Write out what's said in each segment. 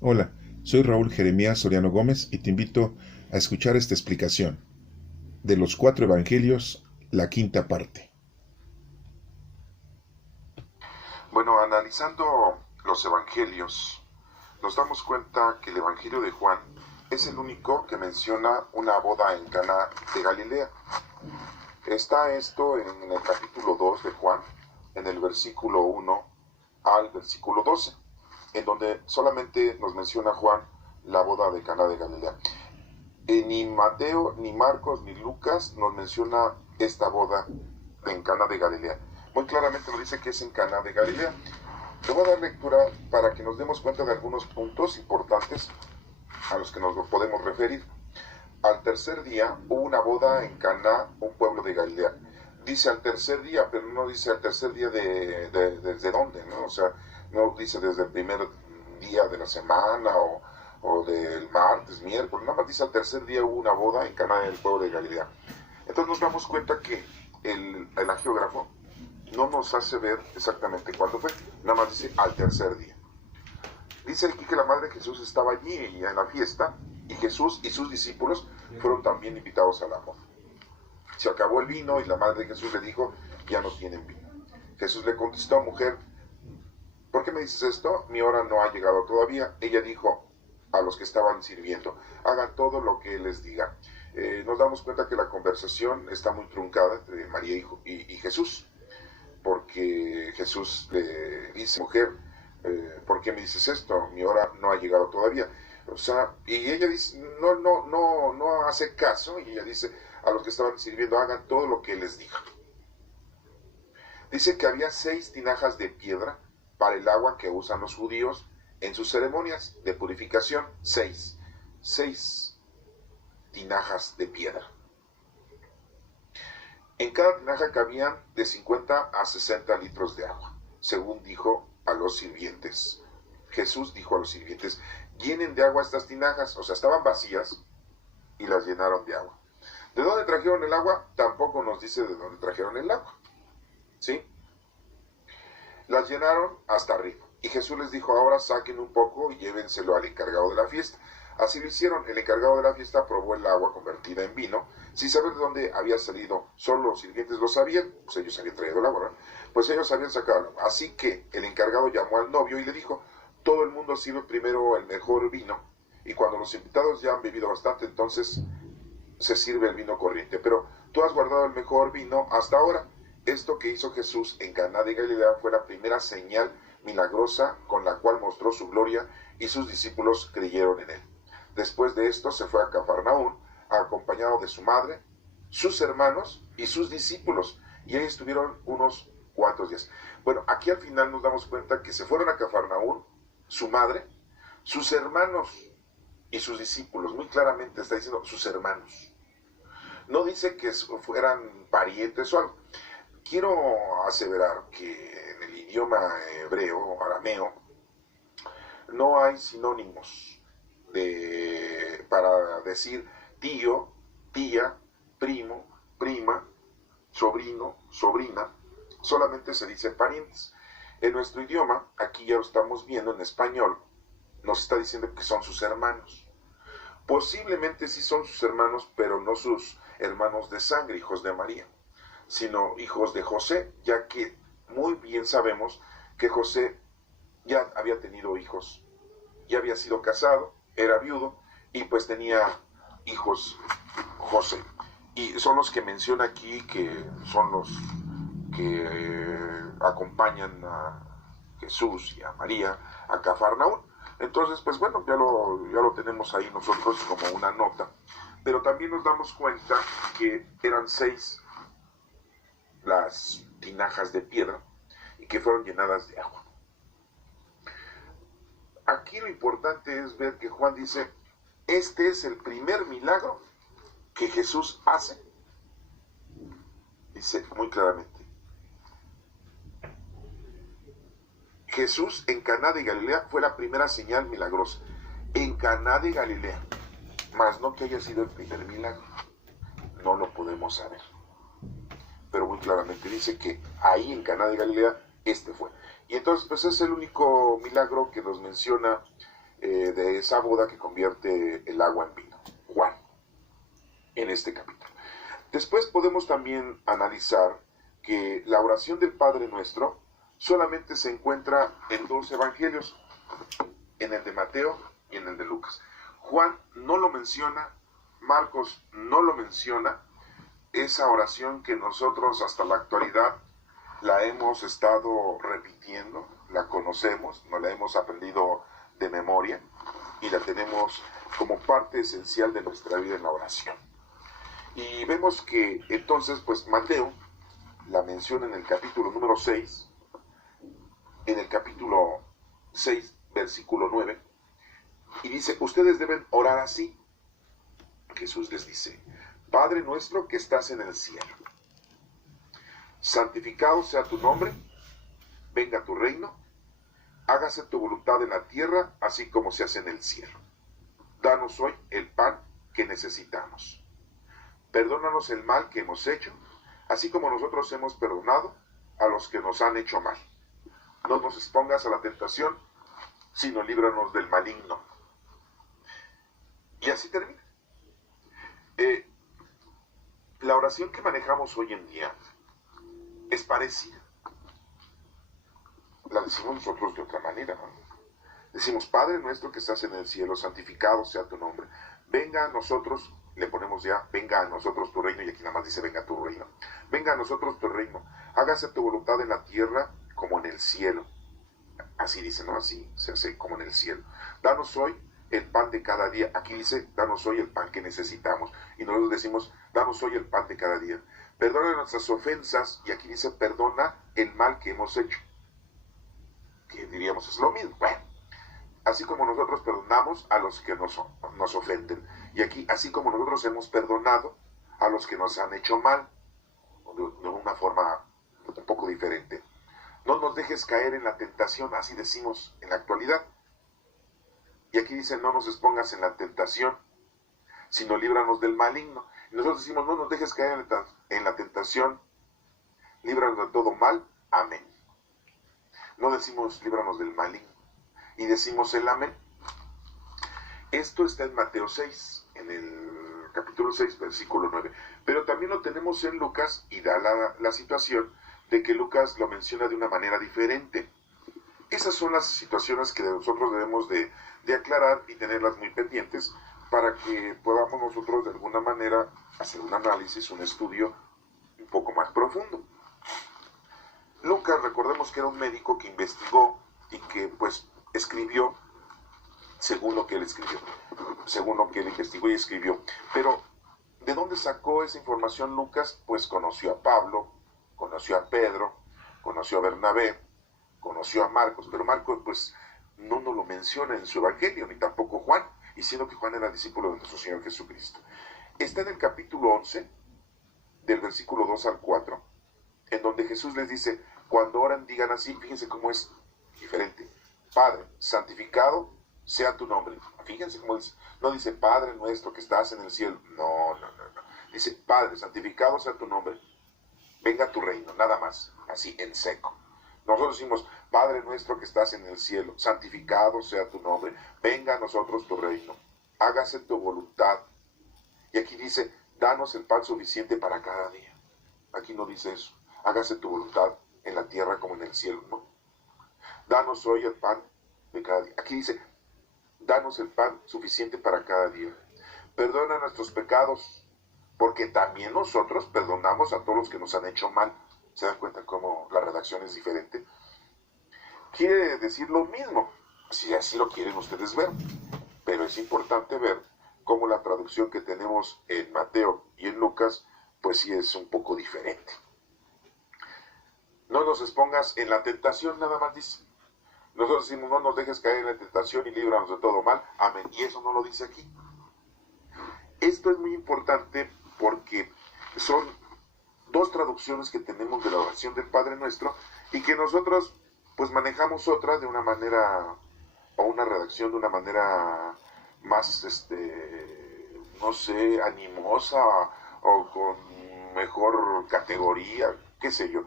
Hola, soy Raúl Jeremías Soriano Gómez y te invito a escuchar esta explicación de los 4 evangelios, la quinta parte. Bueno, analizando los evangelios, nos damos cuenta que el evangelio de Juan es el único que menciona una boda en Caná de Galilea. Está esto en el capítulo 2 de Juan, en el versículo 1 al versículo 12, en donde solamente nos menciona Juan la boda de Caná de Galilea. Ni Mateo, ni Marcos, ni Lucas nos menciona esta boda en Caná de Galilea. Muy claramente nos dice que es en Caná de Galilea. Le voy a dar lectura para que nos demos cuenta de algunos puntos importantes a los que nos podemos referir. Al tercer día hubo una boda en Caná, un pueblo de Galilea. Dice al tercer día, pero no dice al tercer día desde dónde, ¿no? O sea, no dice desde el primer día de la semana o del martes, miércoles, nada más dice al tercer día hubo una boda en Caná del pueblo de Galilea. Entonces nos damos cuenta que el agiógrafo no nos hace ver exactamente cuándo fue, nada más dice al tercer día. Dice aquí que la madre de Jesús estaba allí en la fiesta y Jesús y sus discípulos fueron también invitados a la boda. Se acabó el vino y la madre de Jesús le dijo, ya no tienen vino. Jesús le contestó, mujer, ¿por qué me dices esto? Mi hora no ha llegado todavía. Ella dijo a los que estaban sirviendo, hagan todo lo que él les diga. Nos damos cuenta que la conversación está muy truncada entre María y Jesús, porque Jesús le dice, mujer, ¿por qué me dices esto? Mi hora no ha llegado todavía. O sea, y ella dice, no hace caso, y ella dice a los que estaban sirviendo, hagan todo lo que les diga. Dice que había 6 tinajas de piedra para el agua que usan los judíos en sus ceremonias de purificación. 6 tinajas de piedra. En cada tinaja cabían de 50 a 60 litros de agua, según dijo a los sirvientes. Jesús dijo a los sirvientes, llenen de agua estas tinajas, o sea, estaban vacías y las llenaron de agua. ¿De dónde trajeron el agua? Tampoco nos dice de dónde trajeron el agua. ¿Sí? Las llenaron hasta arriba. Y Jesús les dijo, ahora saquen un poco y llévenselo al encargado de la fiesta. Así lo hicieron. El encargado de la fiesta probó el agua convertida en vino, sin saber de dónde había salido. Solo los sirvientes lo sabían, pues ellos habían traído el agua, ¿verdad? Pues ellos habían sacado el agua. Así que el encargado llamó al novio y le dijo, todo el mundo sirve primero el mejor vino, y cuando los invitados ya han bebido bastante, entonces se sirve el vino corriente. Pero tú has guardado el mejor vino hasta ahora. Esto que hizo Jesús en Caná de Galilea fue la primera señal milagrosa con la cual mostró su gloria y sus discípulos creyeron en él. Después de esto se fue a Cafarnaún acompañado de su madre, sus hermanos y sus discípulos, y ahí estuvieron unos cuantos días. Bueno, aquí al final nos damos cuenta que se fueron a Cafarnaún, su madre, sus hermanos y sus discípulos. Muy claramente está diciendo sus hermanos. No dice que fueran parientes o algo. Quiero aseverar que en el idioma hebreo o arameo no hay sinónimos para decir tío, tía, primo, prima, sobrino, sobrina. Solamente se dice parientes. En nuestro idioma, aquí ya lo estamos viendo en español, nos está diciendo que son sus hermanos. Posiblemente sí son sus hermanos, pero no sus hermanos de sangre, hijos de María, sino hijos de José, ya que muy bien sabemos que José ya había tenido hijos, ya había sido casado, era viudo y pues tenía hijos José. Y son los que menciona aquí que son los que acompañan a Jesús y a María a Cafarnaún. Entonces, pues bueno, ya lo tenemos ahí nosotros como una nota. Pero también nos damos cuenta que eran 6 las tinajas de piedra y que fueron llenadas de agua. Aquí lo importante es ver que Juan dice, este es el primer milagro que Jesús hace. Dice muy claramente, Jesús en Caná de Galilea fue la primera señal milagrosa. En Caná de Galilea, más no que haya sido el primer milagro. No lo podemos saber. Pero muy claramente dice que ahí en Caná de Galilea este fue. Y entonces pues es el único milagro que nos menciona de esa boda que convierte el agua en vino. Juan, en este capítulo. Después podemos también analizar que la oración del Padre Nuestro solamente se encuentra en dos evangelios, en el de Mateo y en el de Lucas. Juan no lo menciona, Marcos no lo menciona. Esa oración que nosotros hasta la actualidad la hemos estado repitiendo, la conocemos, nos la hemos aprendido de memoria y la tenemos como parte esencial de nuestra vida en la oración. Y vemos que entonces, pues Mateo la menciona en el capítulo número 6, en el capítulo 6, versículo 9, y dice, ustedes deben orar así. Jesús les dice, Padre nuestro que estás en el cielo, santificado sea tu nombre, venga tu reino, hágase tu voluntad en la tierra, así como se hace en el cielo. Danos hoy el pan que necesitamos. Perdónanos el mal que hemos hecho, así como nosotros hemos perdonado a los que nos han hecho mal. No nos expongas a la tentación, sino líbranos del maligno. Y así termina. La oración que manejamos hoy en día es parecida. La decimos nosotros de otra manera, ¿no? Decimos, Padre nuestro que estás en el cielo, santificado sea tu nombre. Venga a nosotros, le ponemos ya, venga a nosotros tu reino, y aquí nada más dice, venga a tu reino. Venga a nosotros tu reino. Hágase tu voluntad en la tierra como en el cielo. Así dice, ¿no? Así se hace como en el cielo. Danos hoy el pan de cada día. Aquí dice, danos hoy el pan que necesitamos. Y nosotros decimos, danos hoy el pan de cada día. Perdona nuestras ofensas, y aquí dice, perdona el mal que hemos hecho. Que diríamos, es lo mismo. Bueno, así como nosotros perdonamos a los que nos ofenden. Y aquí, así como nosotros hemos perdonado a los que nos han hecho mal, de una forma un poco diferente. No nos dejes caer en la tentación, así decimos en la actualidad. Y aquí dice, no nos expongas en la tentación, sino líbranos del maligno. Y nosotros decimos, no nos dejes caer en la tentación, líbranos de todo mal. Amén. No decimos, líbranos del maligno. Y decimos el amén. Esto está en Mateo 6, en el capítulo 6, versículo 9. Pero también lo tenemos en Lucas, y da la situación de que Lucas lo menciona de una manera diferente. Esas son las situaciones que nosotros debemos de aclarar y tenerlas muy pendientes para que podamos nosotros de alguna manera hacer un análisis, un estudio un poco más profundo. Lucas, recordemos que era un médico que investigó y que pues escribió según lo que él escribió, según lo que él investigó y escribió. Pero, ¿de dónde sacó esa información Lucas? Pues conoció a Pablo, conoció a Pedro, conoció a Bernabé, conoció a Marcos, pero Marcos pues no nos lo menciona en su evangelio, ni tampoco Juan, y siendo que Juan era discípulo de nuestro Señor Jesucristo. Está en el capítulo 11, del versículo 2 al 4, en donde Jesús les dice, cuando oran digan así, fíjense cómo es diferente. Padre, santificado sea tu nombre. Fíjense cómo dice, no dice Padre nuestro que estás en el cielo, no. Dice, Padre, santificado sea tu nombre, venga tu reino, nada más, así en seco. Nosotros decimos, Padre nuestro que estás en el cielo, santificado sea tu nombre, venga a nosotros tu reino, hágase tu voluntad. Y aquí dice, danos el pan suficiente para cada día. Aquí no dice eso, hágase tu voluntad en la tierra como en el cielo, no. Danos hoy el pan de cada día. Aquí dice, danos el pan suficiente para cada día. Perdona nuestros pecados, porque también nosotros perdonamos a todos los que nos han hecho mal. ¿Se dan cuenta cómo la redacción es diferente? Quiere decir lo mismo, si así lo quieren ustedes ver. Pero es importante ver cómo la traducción que tenemos en Mateo y en Lucas, pues sí es un poco diferente. No nos expongas en la tentación, nada más dice. Nosotros decimos, no nos dejes caer en la tentación y líbranos de todo mal. Amén. Y eso no lo dice aquí. Esto es muy importante porque son dos traducciones que tenemos de la oración del Padre Nuestro y que nosotros pues manejamos otra de una manera, o una redacción de una manera más, no sé, animosa o con mejor categoría, qué sé yo.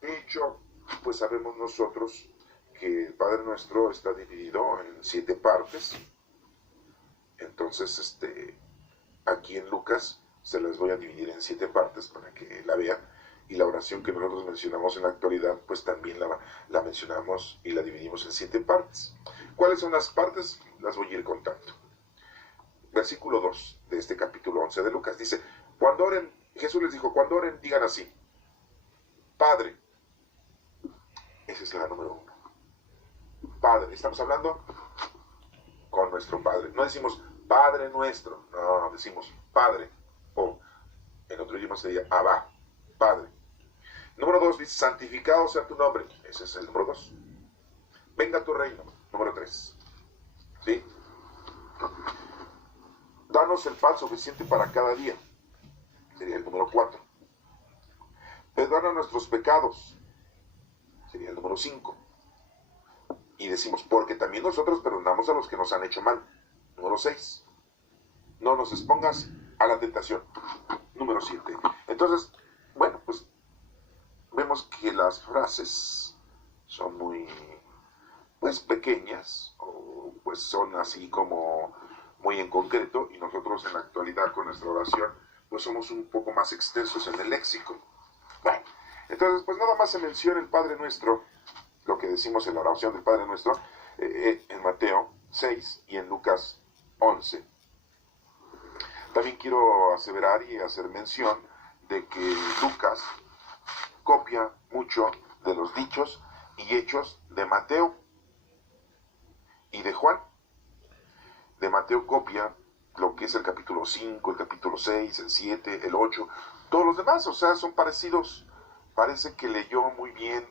De hecho, pues sabemos nosotros que el Padre Nuestro está dividido en 7 partes. Entonces, aquí en Lucas se las voy a dividir en 7 partes para que la vean. Y la oración que nosotros mencionamos en la actualidad, pues también la mencionamos y la dividimos en 7 partes. ¿Cuáles son las partes? Las voy a ir contando. Versículo 2 de este capítulo 11 de Lucas dice: cuando oren, Jesús les dijo, cuando oren, digan así: Padre. Esa es la número 1. Padre. Estamos hablando con nuestro Padre. No decimos Padre nuestro. No, decimos Padre. O en otro idioma sería Abba. Padre. Número 2 dice: santificado sea tu nombre. Ese es el número 2. Venga tu reino. Número 3. ¿Sí? Danos el pan suficiente para cada día. Sería el número 4. Perdona nuestros pecados. Sería el número 5. Y decimos, porque también nosotros perdonamos a los que nos han hecho mal. Número 6. No nos expongas a la tentación. Número 7. Entonces, bueno, pues vemos que las frases son muy, pues, pequeñas, o pues son así como muy en concreto, y nosotros en la actualidad con nuestra oración, pues somos un poco más extensos en el léxico. Bueno, entonces, pues nada más se menciona el Padre Nuestro, lo que decimos en la oración del Padre Nuestro, en Mateo 6 y en Lucas 11. También quiero aseverar y hacer mención de que Lucas copia mucho de los dichos y hechos de Mateo y de Juan. De Mateo copia lo que es el capítulo 5, el capítulo 6, el 7, el 8, todos los demás, o sea, son parecidos. Parece que leyó muy bien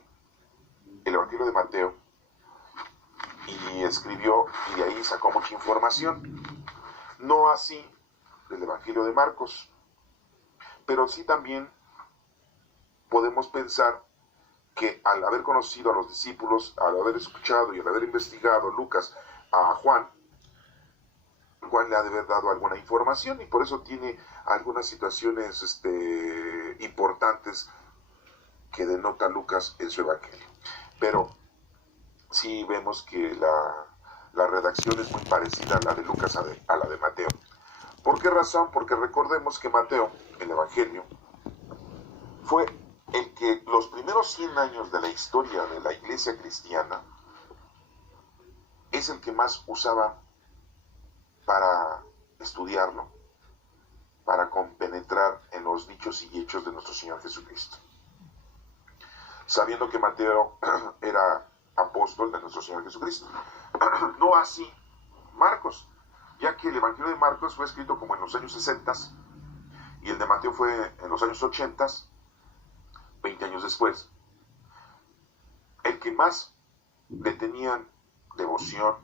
el Evangelio de Mateo y escribió, y de ahí sacó mucha información. No así del Evangelio de Marcos, pero sí también podemos pensar que al haber conocido a los discípulos, al haber escuchado y al haber investigado Lucas a Juan le ha de haber dado alguna información, y por eso tiene algunas situaciones importantes que denota Lucas en su Evangelio. Pero sí vemos que la redacción es muy parecida a la de Lucas a la de Mateo. ¿Por qué razón? Porque recordemos que Mateo, el Evangelio, fue el que los primeros 100 años de la historia de la iglesia cristiana es el que más usaba para estudiarlo, para compenetrar en los dichos y hechos de nuestro Señor Jesucristo. Sabiendo que Mateo era apóstol de nuestro Señor Jesucristo. No así Marcos, ya que el Evangelio de Marcos fue escrito como en los años 60 y el de Mateo fue en los años 80, 20 años después. El que más le tenían devoción,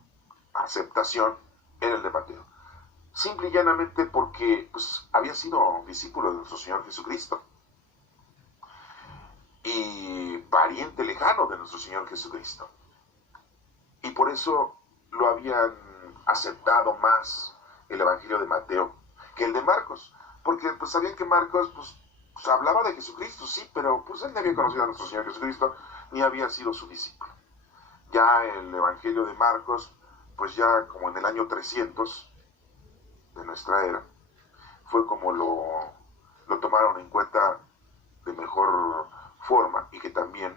aceptación, era el de Mateo. Simple y llanamente porque pues, había sido discípulo de nuestro Señor Jesucristo y pariente lejano de nuestro Señor Jesucristo. Y por eso lo habían aceptado más el Evangelio de Mateo que el de Marcos, porque pues sabían que Marcos pues hablaba de Jesucristo, sí, pero pues él no había conocido a nuestro Señor Jesucristo ni había sido su discípulo. Ya el Evangelio de Marcos, pues ya como en el año 300 de nuestra era, fue como lo tomaron en cuenta de mejor forma y que también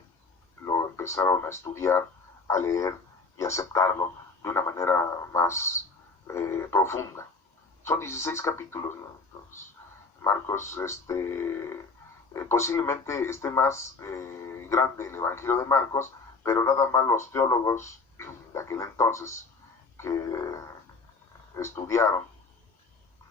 lo empezaron a estudiar, a leer y aceptarlo de una manera más profunda. Son 16 capítulos, ¿no? Entonces, Marcos, posiblemente esté más grande el Evangelio de Marcos, pero nada más los teólogos de aquel entonces que estudiaron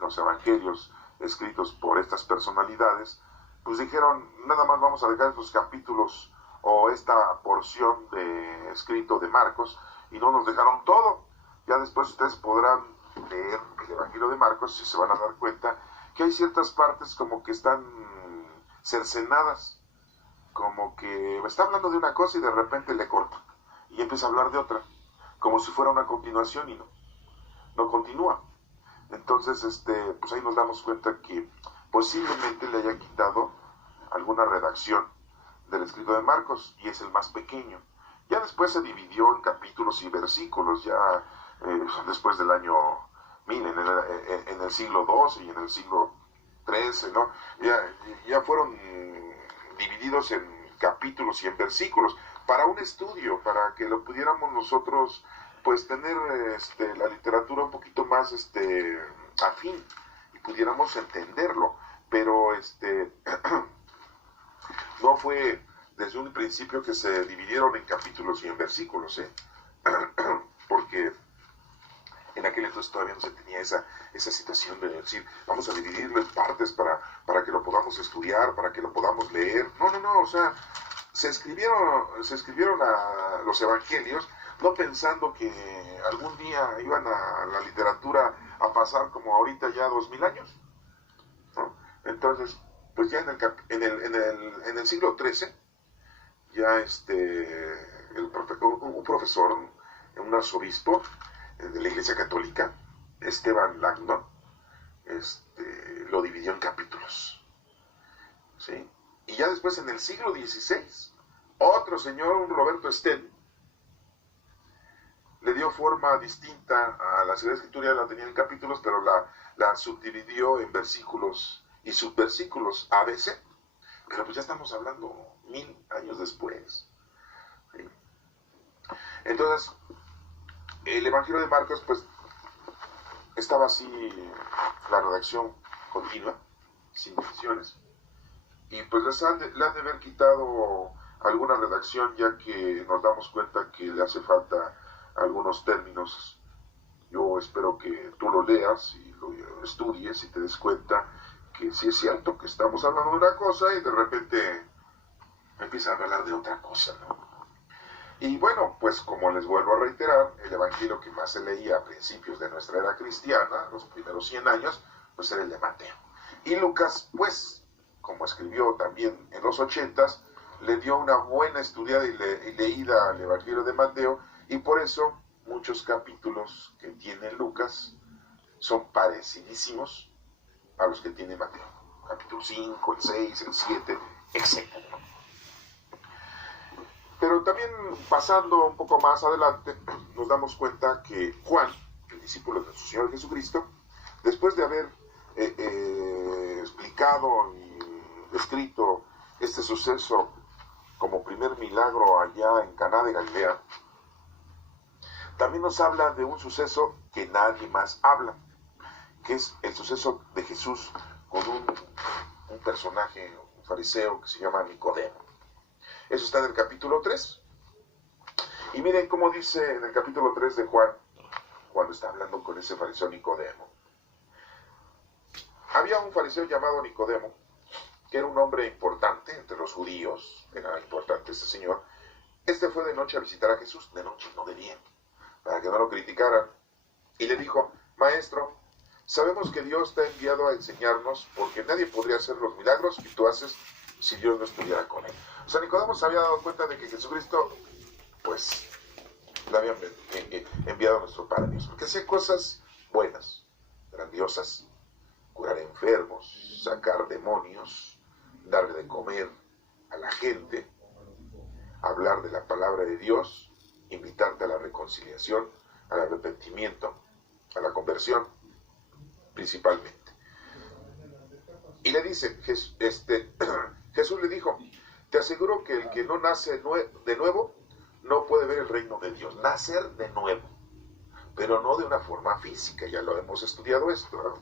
los evangelios escritos por estas personalidades, pues dijeron, nada más vamos a dejar estos capítulos o esta porción de escrito de Marcos, y no nos dejaron todo. Ya después ustedes podrán leer el Evangelio de Marcos y se van a dar cuenta que hay ciertas partes como que están cercenadas, como que está hablando de una cosa y de repente le corta y empieza a hablar de otra, como si fuera una continuación, y no continúa. Entonces, pues ahí nos damos cuenta que posiblemente le haya quitado alguna redacción del escrito de Marcos, y es el más pequeño, Ya después se dividió en capítulos y versículos, ya después del año 1000, en el siglo XII y en el siglo XIII, ¿no? Ya fueron divididos en capítulos y en versículos para un estudio, para que lo pudiéramos nosotros pues tener la literatura un poquito más afín y pudiéramos entenderlo, pero no fue desde un principio que se dividieron en capítulos y en versículos, porque en aquel entonces todavía no se tenía esa situación de decir, vamos a dividirlo en partes para que lo podamos estudiar, para que lo podamos leer. No, o sea, se escribieron a los evangelios no pensando que algún día iban a la literatura a pasar como ahorita ya 2000 años, ¿no? Entonces, pues ya en el siglo XIII, ya un profesor, un arzobispo de la Iglesia Católica, Esteban Langdon, lo dividió en capítulos, ¿sí? Y ya después en el siglo XVI, otro señor, un Roberto Sten, le dio forma distinta a la Sagrada Escritura, ya la tenía en capítulos, pero la subdividió en versículos y subversículos ABC. Pero pues ya estamos hablando 1000 años después, ¿sí? Entonces, el Evangelio de Marcos, pues, estaba así, la redacción continua, sin divisiones. Y pues le han de haber quitado alguna redacción, ya que nos damos cuenta que le hace falta algunos términos. Yo espero que tú lo leas y lo estudies y te des cuenta que sí es cierto que estamos hablando de una cosa y de repente empiezan a hablar de otra cosa, ¿no? Y bueno, pues como les vuelvo a reiterar, el evangelio que más se leía a principios de nuestra era cristiana, los primeros 100 años, pues era el de Mateo. Y Lucas, pues, como escribió también en los 80s, le dio una buena estudiada y leída al evangelio de Mateo, y por eso muchos capítulos que tiene Lucas son parecidísimos a los que tiene Mateo. Capítulo 5, el 6, el 7, etc. Pero también pasando un poco más adelante, nos damos cuenta que Juan, el discípulo de nuestro Señor Jesucristo, después de haber explicado y descrito este suceso como primer milagro allá en Caná de Galilea, también nos habla de un suceso que nadie más habla, que es el suceso de Jesús con un personaje, un fariseo que se llama Nicodemo. Eso está en el capítulo 3. Y miren cómo dice en el capítulo 3 de Juan, cuando está hablando con ese fariseo Nicodemo. Había un fariseo llamado Nicodemo, que era un hombre importante entre los judíos, era importante ese señor. Este fue de noche a visitar a Jesús, de noche, no de día, para que no lo criticaran. Y le dijo, maestro, sabemos que Dios te ha enviado a enseñarnos, porque nadie podría hacer los milagros que tú haces si Dios no estuviera con él. O sea, Nicodemo se había dado cuenta de que Jesucristo, pues, le había enviado a nuestro Padre Dios, porque hacía cosas buenas, grandiosas, curar enfermos, sacar demonios, darle de comer a la gente, hablar de la palabra de Dios, invitarte a la reconciliación, al arrepentimiento, a la conversión, principalmente. Y le dice, Jesús le dijo, te aseguro que el que no nace de nuevo no puede ver el reino de Dios. Nacer de nuevo, pero no de una forma física, ya lo hemos estudiado esto, ¿no?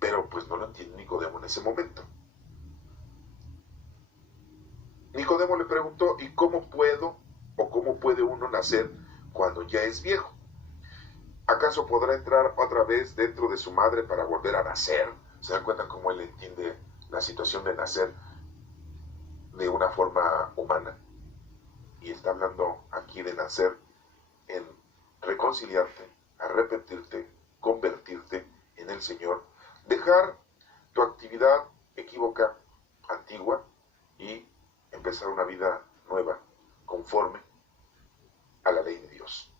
Pero pues no lo entiende Nicodemo en ese momento. Nicodemo le preguntó, ¿y cómo puedo o cómo puede uno nacer cuando ya es viejo? ¿Acaso podrá entrar otra vez dentro de su madre para volver a nacer? ¿Se dan cuenta cómo él entiende la situación de nacer de una forma humana? Y está hablando aquí de nacer en reconciliarte, arrepentirte, convertirte en el Señor, dejar tu actividad equívoca, antigua, y empezar una vida nueva, conforme a la ley de Dios,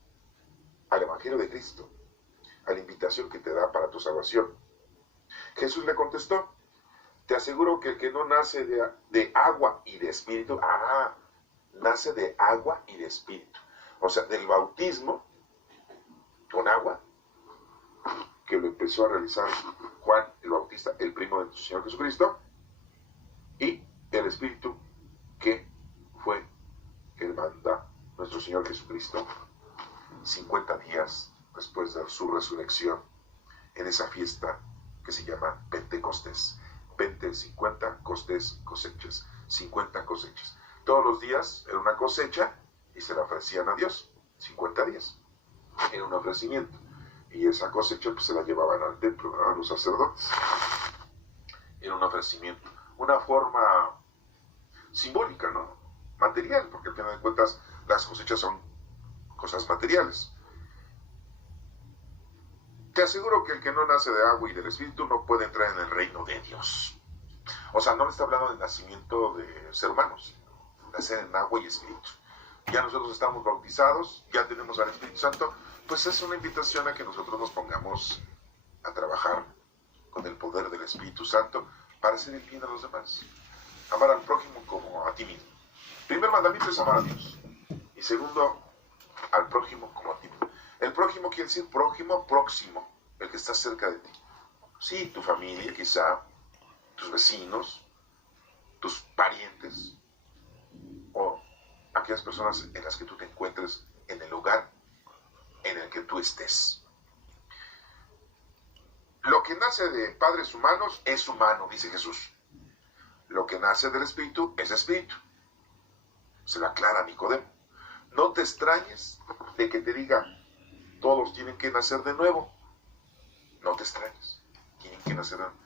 al Evangelio de Cristo, a la invitación que te da para tu salvación. Jesús le contestó, te aseguro que el que no nace de agua y de espíritu, nace de agua y de espíritu. O sea, del bautismo con agua, que lo empezó a realizar Juan el Bautista, el primo de nuestro Señor Jesucristo, y el espíritu que fue que manda nuestro Señor Jesucristo 50 días después de su resurrección, en esa fiesta que se llama Pentecostés. 50, costés, cosechas, 50 cosechas. Todos los días era una cosecha y se la ofrecían a Dios, 50 días. Era un ofrecimiento. Y esa cosecha pues se la llevaban al templo, a los sacerdotes. Era un ofrecimiento. Una forma simbólica, ¿no? Material, porque al final de cuentas las cosechas son cosas materiales. Te aseguro que el que no nace de agua y del Espíritu no puede entrar en el reino de Dios. O sea, no le está hablando del nacimiento de ser humanos, nacer en agua y Espíritu. Ya nosotros estamos bautizados, ya tenemos al Espíritu Santo, pues es una invitación a que nosotros nos pongamos a trabajar con el poder del Espíritu Santo para hacer el bien a los demás. Amar al prójimo como a ti mismo. Primer mandamiento es amar a Dios. Y segundo, al prójimo como a ti mismo. El prójimo quiere decir prójimo, próximo, el que está cerca de ti. Sí, tu familia quizá, tus vecinos, tus parientes, o aquellas personas en las que tú te encuentres en el lugar en el que tú estés. Lo que nace de padres humanos es humano, dice Jesús. Lo que nace del Espíritu es Espíritu. Se lo aclara Nicodemo. No te extrañes de que te diga, todos tienen que nacer de nuevo. No te extrañes, tienen que nacer de nuevo.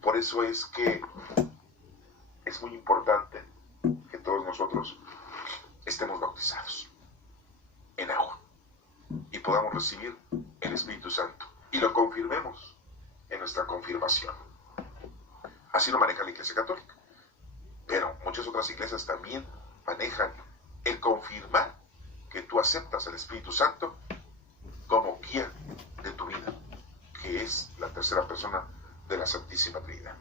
Por eso es que es muy importante que todos nosotros estemos bautizados en agua y podamos recibir el Espíritu Santo y lo confirmemos en nuestra confirmación. Así lo maneja la Iglesia Católica, pero muchas otras iglesias también manejan el confirmar que tú aceptas al Espíritu Santo como guía de tu vida, que es la tercera persona de la Santísima Trinidad.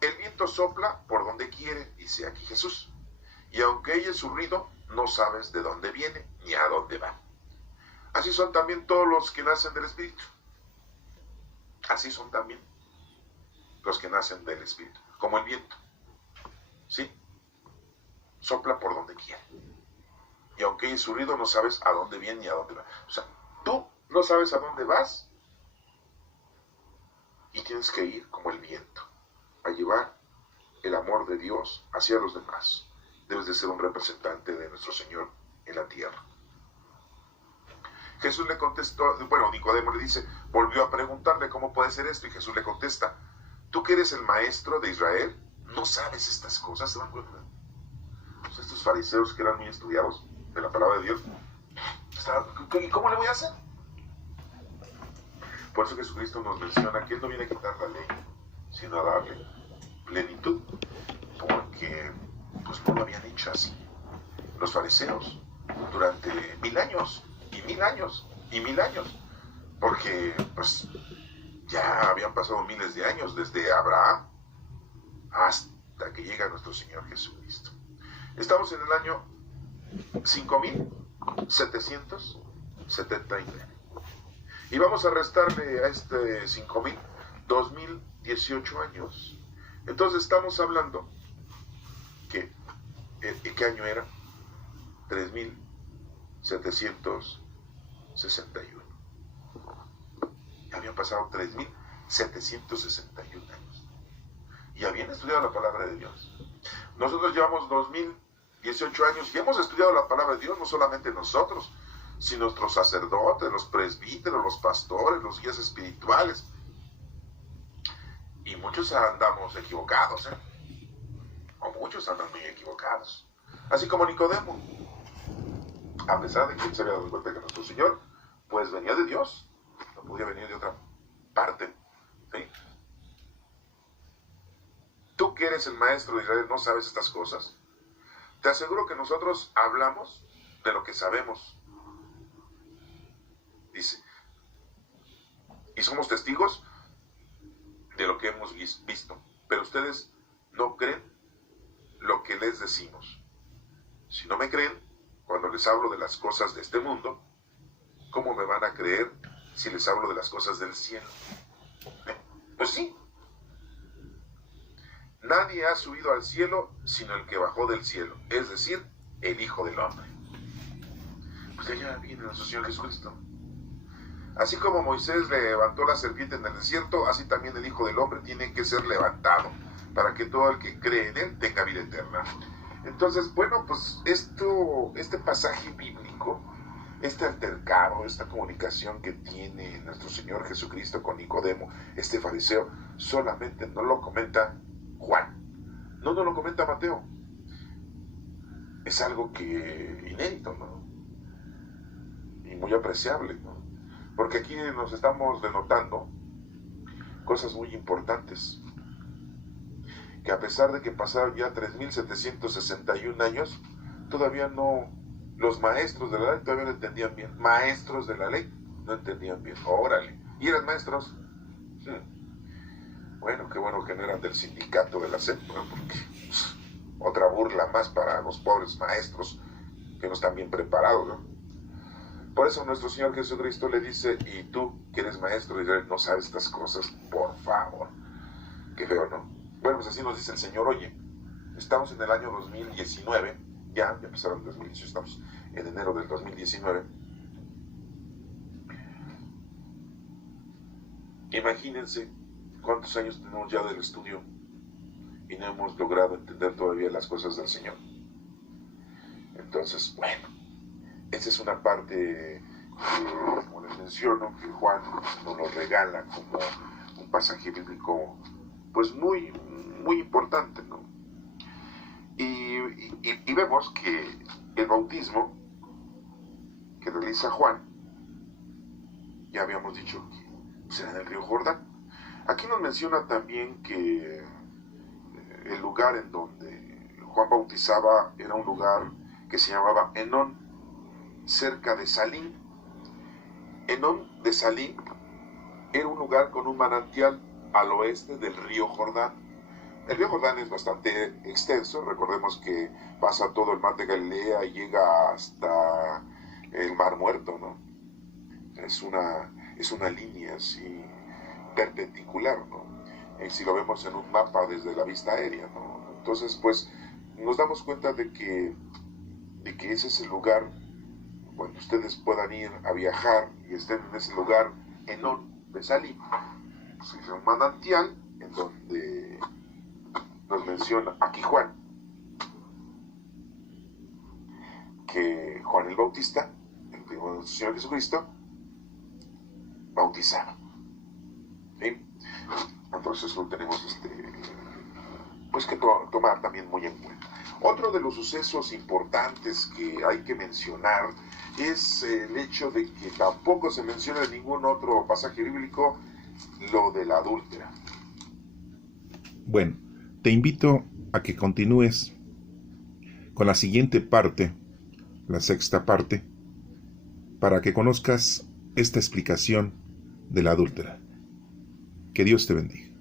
El viento sopla por donde quiere, dice aquí Jesús, y aunque oye su ruido, no sabes de dónde viene ni a dónde va. Así son también todos los que nacen del Espíritu. Así son también los que nacen del Espíritu, como el viento. ¿Sí? Sopla por donde quiere. Y aunque oye su ruido, no sabes a dónde viene ni a dónde va. O sea, tú no sabes a dónde vas y tienes que ir como el viento a llevar el amor de Dios hacia los demás. Debes de ser un representante de nuestro Señor en la tierra. Jesús le contestó, bueno, Nicodemo le dice, volvió a preguntarle cómo puede ser esto, y Jesús le contesta, tú que eres el maestro de Israel, ¿no sabes estas cosas? ¿Se dan cuenta? Pues estos fariseos que eran muy estudiados de la palabra de Dios, ¿y cómo le voy a hacer? Por eso Jesucristo nos menciona que Él no viene a quitar la ley, sino a darle plenitud, porque pues no lo habían hecho así los fariseos durante 1000 años, y 1000 años, y 1000 años, porque pues ya habían pasado miles de años desde Abraham hasta que llega nuestro Señor Jesucristo. Estamos en el año 5779 y vamos a restarle a este 5000 2018 años. Entonces estamos hablando que ¿qué año era? 3761. Habían pasado 3761 años y habían estudiado la palabra de Dios. Nosotros llevamos 2018 años y hemos estudiado la palabra de Dios, no solamente nosotros, sino nuestros sacerdotes, los presbíteros, los pastores, los guías espirituales. Y muchos andamos equivocados, o muchos andan muy equivocados. Así como Nicodemo, a pesar de que él se había dado cuenta que nuestro Señor, pues venía de Dios, no podía venir de otra parte. ¿Sí? Tú que eres el maestro de Israel, ¿no sabes estas cosas? Te aseguro que nosotros hablamos de lo que sabemos. Dice, y somos testigos de lo que hemos visto, pero ustedes no creen lo que les decimos. Si no me creen, cuando les hablo de las cosas de este mundo, ¿cómo me van a creer si les hablo de las cosas del cielo? Pues sí. Nadie ha subido al cielo sino el que bajó del cielo, es decir, el Hijo del Hombre. Pues allá viene nuestro Señor Jesucristo. Así como Moisés levantó la serpiente en el desierto, así también el Hijo del Hombre tiene que ser levantado, para que todo el que cree en él tenga vida eterna. Entonces, bueno, pues este pasaje bíblico, este altercado, esta comunicación que tiene nuestro Señor Jesucristo con Nicodemo, este fariseo, solamente no lo comenta Juan, no lo comenta Mateo. Es algo que inédito, ¿no? Y muy apreciable, ¿no? Porque aquí nos estamos denotando cosas muy importantes, que a pesar de que pasaron ya 3.761 años, todavía no, los maestros de la ley todavía no entendían bien. Maestros de la ley no entendían bien. Órale. ¿Y eran maestros? Bueno, qué bueno que no eran del sindicato de la SEP, ¿no? Porque otra burla más para los pobres maestros que no están bien preparados, ¿no? Por eso nuestro Señor Jesucristo le dice, y tú que eres maestro y no sabes estas cosas, por favor. Qué feo, ¿no? Bueno, pues así nos dice el Señor, oye, estamos en el año 2019, ya empezaron el 2018, estamos en enero del 2019. Imagínense cuántos años tenemos ya del estudio y no hemos logrado entender todavía las cosas del Señor. Entonces, bueno, esa es una parte que, como les menciono, que Juan nos lo regala como un pasaje bíblico, pues muy importante, ¿no? Y vemos que el bautismo que realiza Juan, ya habíamos dicho que será en el río Jordán. Aquí nos menciona también que el lugar en donde Juan bautizaba era un lugar que se llamaba Enón, cerca de Salim. Enón de Salim era un lugar con un manantial al oeste del río Jordán. El río Jordán es bastante extenso, recordemos que pasa todo el mar de Galilea y llega hasta el Mar Muerto, ¿no? Es una línea así perpendicular, ¿no? Si lo vemos en un mapa desde la vista aérea, ¿no? Entonces, pues, nos damos cuenta de que ese es el lugar cuando ustedes puedan ir a viajar y estén en ese lugar, Enón de Salim. Pues es un manantial en donde nos menciona aquí Juan, que Juan el Bautista, el primo de nuestro Señor Jesucristo, bautizaba. ¿Sí? Entonces lo tenemos pues que tomar también muy en cuenta. Otro de los sucesos importantes que hay que mencionar es el hecho de que tampoco se menciona en ningún otro pasaje bíblico lo de la adúltera. Bueno, te invito a que continúes con la siguiente parte, la sexta parte, para que conozcas esta explicación de la adúltera. Que Dios te bendiga.